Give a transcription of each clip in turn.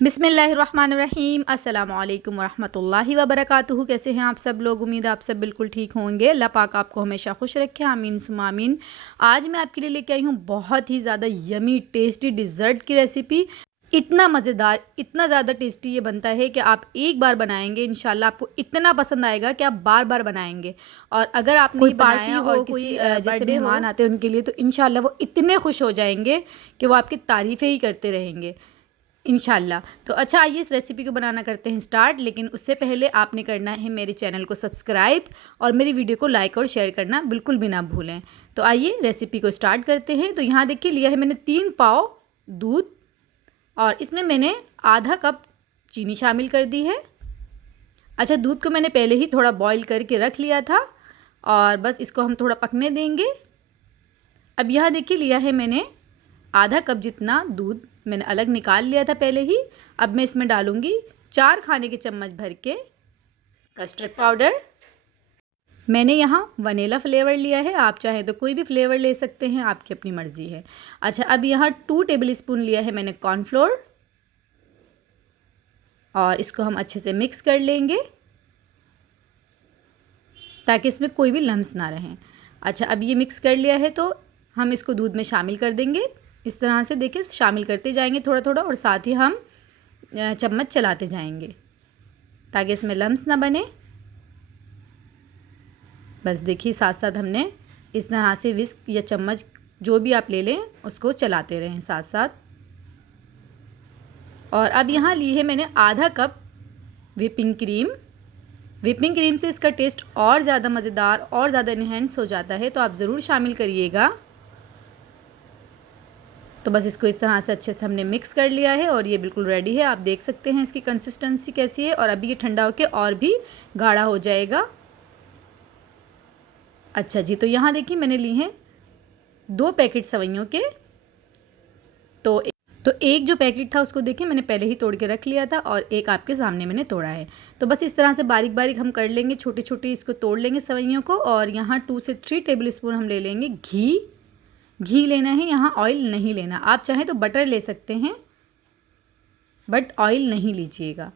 बिस्मिल्लाहिर्रहमानिर्रहीम अस्सलामु अलैकुम वरहमतुल्लाहि वबरकातुहू। कैसे हैं आप सब लोग? उम्मीद है आप सब बिल्कुल ठीक होंगे। अल्लाह पाक आपको हमेशा खुश रखे, आमीन सुम्मा आमीन। आज मैं आपके लिए लेके आई हूँ बहुत ही ज़्यादा यमी टेस्टी डिज़र्ट की रेसिपी। इतना मज़ेदार, इतना ज़्यादा टेस्टी ये बनता है कि आप एक बार बनाएंगे इंशाल्लाह आपको इतना पसंद आएगा कि आप बार बार बनाएंगे। और अगर आप कोई पार्टी हो, कोई जैसे मेहमान आते हैं उनके लिए, तो इंशाल्लाह वो इतने खुश हो जाएंगे कि वो आपकी तारीफ़ें ही करते रहेंगे इंशाल्लाह। तो अच्छा, आइए इस रेसिपी को बनाना करते हैं स्टार्ट। लेकिन उससे पहले आपने करना है मेरे चैनल को सब्सक्राइब और मेरी वीडियो को लाइक और शेयर करना बिल्कुल भी ना भूलें। तो आइए रेसिपी को स्टार्ट करते हैं। तो यहाँ देखिए, लिया है मैंने 3 पाव दूध और इसमें मैंने आधा कप चीनी शामिल कर दी है। अच्छा, दूध को मैंने पहले ही थोड़ा बॉईल करके रख लिया था और बस इसको हम थोड़ा पकने देंगे। अब यहाँ देखिए, लिया है मैंने आधा कप जितना दूध, मैंने अलग निकाल लिया था पहले ही। अब मैं इसमें डालूंगी 4 खाने के चम्मच भर के कस्टर्ड पाउडर। मैंने यहाँ वनीला फ्लेवर लिया है, आप चाहें तो कोई भी फ्लेवर ले सकते हैं, आपकी अपनी मर्ज़ी है। अच्छा, अब यहाँ 2 टेबल स्पून लिया है मैंने कॉर्नफ्लोर और इसको हम अच्छे से मिक्स कर लेंगे ताकि इसमें कोई भी लम्स ना रहें। अच्छा, अब ये मिक्स कर लिया है तो हम इसको दूध में शामिल कर देंगे। इस तरह से देखिए शामिल करते जाएंगे थोड़ा थोड़ा, और साथ ही हम चम्मच चलाते जाएंगे ताकि इसमें लम्स ना बने। बस देखिए, साथ साथ हमने इस तरह से विस्क या चम्मच जो भी आप ले लें उसको चलाते रहें साथ साथ। और अब यहाँ ली है मैंने आधा cup whipping cream. Whipping cream से इसका टेस्ट और ज़्यादा मज़ेदार और ज़्यादा इन्हेंस हो जाता है, तो आप ज़रूर शामिल करिएगा। तो बस इसको इस तरह से अच्छे से हमने मिक्स कर लिया है और ये बिल्कुल रेडी है। आप देख सकते हैं इसकी कंसिस्टेंसी कैसी है, और अभी ये ठंडा होकर और भी गाढ़ा हो जाएगा। अच्छा जी, तो यहाँ देखिए मैंने ली हैं 2 पैकेट सवइयों के। तो एक जो पैकेट था उसको देखिए मैंने पहले ही तोड़ के रख लिया था और एक आपके सामने मैंने तोड़ा है। तो बस इस तरह से बारीक बारीक हम कर लेंगे, छोटी छोटी इसको तोड़ लेंगे सवइयों को। और यहाँ 2 से 3 टेबल स्पून हम ले लेंगे घी लेना है, यहाँ ऑयल नहीं लेना। आप चाहें तो बटर ले सकते हैं बट ऑयल नहीं लीजिएगा।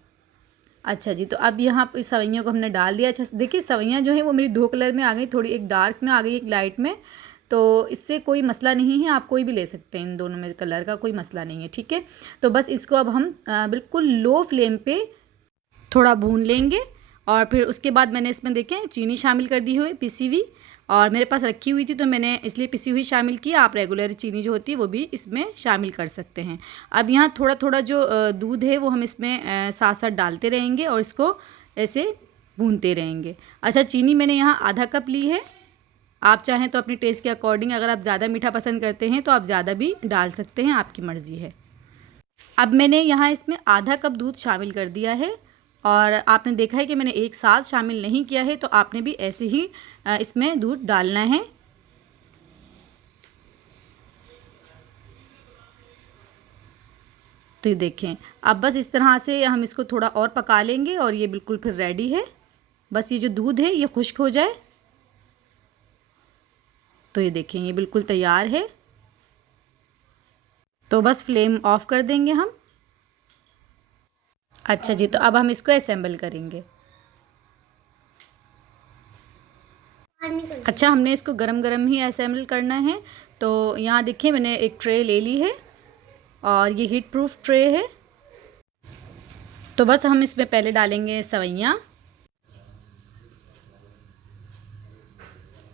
अच्छा जी, तो अब यहाँ पर सवइयों को हमने डाल दिया। अच्छा देखिए, सवइयाँ जो हैं वो मेरी 2 कलर में आ गई, थोड़ी एक डार्क में आ गई, एक लाइट में। तो इससे कोई मसला नहीं है, आप कोई भी ले सकते हैं, इन दोनों में कलर का कोई मसला नहीं है, ठीक है। तो बस इसको अब हम बिल्कुल लो फ्लेम पे थोड़ा भून लेंगे। और फिर उसके बाद मैंने इसमें देखें चीनी शामिल कर दी हुई पिसी हुई, और मेरे पास रखी हुई थी तो मैंने इसलिए पिसी हुई शामिल की। आप रेगुलर चीनी जो होती है वो भी इसमें शामिल कर सकते हैं। अब यहाँ थोड़ा थोड़ा जो दूध है वो हम इसमें साथ साथ डालते रहेंगे और इसको ऐसे भूनते रहेंगे। अच्छा, चीनी मैंने यहाँ आधा कप ली है। आप चाहें तो अपनी टेस्ट के अकॉर्डिंग, अगर आप ज़्यादा मीठा पसंद करते हैं तो आप ज़्यादा भी डाल सकते हैं, आपकी मर्ज़ी है। अब मैंने यहाँ इसमें आधा कप दूध शामिल कर दिया है और आपने देखा है कि मैंने एक साथ शामिल नहीं किया है, तो आपने भी ऐसे ही इसमें दूध डालना है। तो ये देखें, अब बस इस तरह से हम इसको थोड़ा और पका लेंगे और ये बिल्कुल फिर रेडी है। बस ये जो दूध है ये खुश्क हो जाए। तो ये देखें, ये बिल्कुल तैयार है। तो बस फ्लेम ऑफ कर देंगे हम। अच्छा जी, तो अब हम इसको असेंबल करेंगे। अच्छा, हमने इसको गरम गरम ही असेंबल करना है। तो यहाँ देखिए मैंने एक ट्रे ले ली है और ये हीट प्रूफ ट्रे है। तो बस हम इसमें पहले डालेंगे सवइयाँ।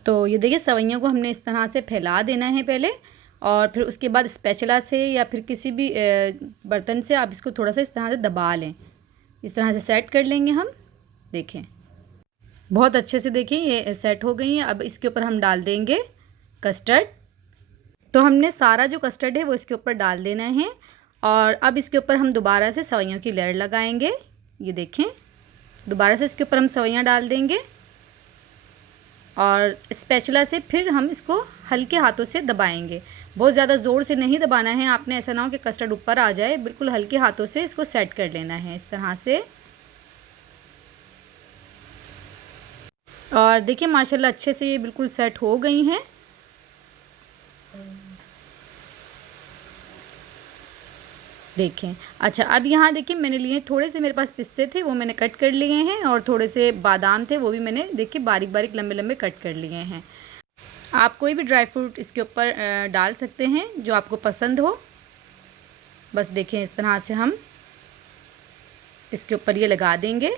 तो ये देखिए, सवइयों को हमने इस तरह से फैला देना है पहले, और फिर उसके बाद स्पैचुला से या फिर किसी भी बर्तन से आप इसको थोड़ा सा इस तरह से दबा लें। इस तरह से सेट कर लेंगे हम। देखें, बहुत अच्छे से देखें ये सेट हो गई हैं। अब इसके ऊपर हम डाल देंगे कस्टर्ड। तो हमने सारा जो कस्टर्ड है वो इसके ऊपर डाल देना है, और अब इसके ऊपर हम दोबारा से सवइयों की लेयर लगाएंगे। ये देखें, दोबारा से इसके ऊपर हम सवइयाँ डाल देंगे और स्पैचुला से फिर हम इसको हल्के हाथों से दबाएंगे। बहुत ज़्यादा ज़ोर से नहीं दबाना है आपने, ऐसा ना हो कि कस्टर्ड ऊपर आ जाए। बिल्कुल हल्के हाथों से इसको सेट कर लेना है इस तरह से। और देखिए माशाल्लाह अच्छे से ये बिल्कुल सेट हो गई हैं। देखें। अच्छा, अब यहाँ देखिए मैंने लिए थोड़े से, मेरे पास पिस्ते थे वो मैंने कट कर लिए हैं, और थोड़े से बादाम थे वो भी मैंने देखिए बारीक बारीक लंबे लंबे कट कर लिए हैं। आप कोई भी ड्राई फ्रूट इसके ऊपर डाल सकते हैं जो आपको पसंद हो। बस देखें इस तरह से हम इसके ऊपर ये लगा देंगे।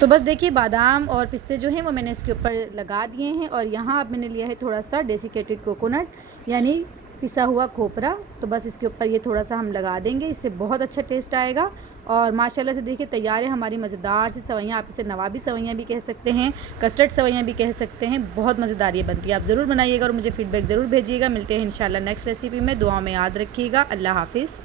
तो बस देखिए बादाम और पिस्ते जो हैं वो मैंने इसके ऊपर लगा दिए हैं। और यहाँ अब मैंने लिया है थोड़ा सा डेसिकेटेड कोकोनट, यानी पिसा हुआ खोपरा। तो बस इसके ऊपर ये थोड़ा सा हम लगा देंगे, इससे बहुत अच्छा टेस्ट आएगा। और माशाल्लाह से देखिए तैयार है हमारी मज़ेदार सी सेवइयाँ। आप इसे नवाबी सेवइयाँ भी कह सकते हैं, कस्टर्ड सेवइयाँ भी कह सकते हैं। बहुत मज़ेदार ये बनती है, आप ज़रूर बनाइएगा और मुझे फ़ीडबैक ज़रूर भेजिएगा। मिलते हैं इंशाल्लाह नेक्स्ट रेसिपी में। दुआओं में याद रखिएगा। अल्लाह हाफ़िज़।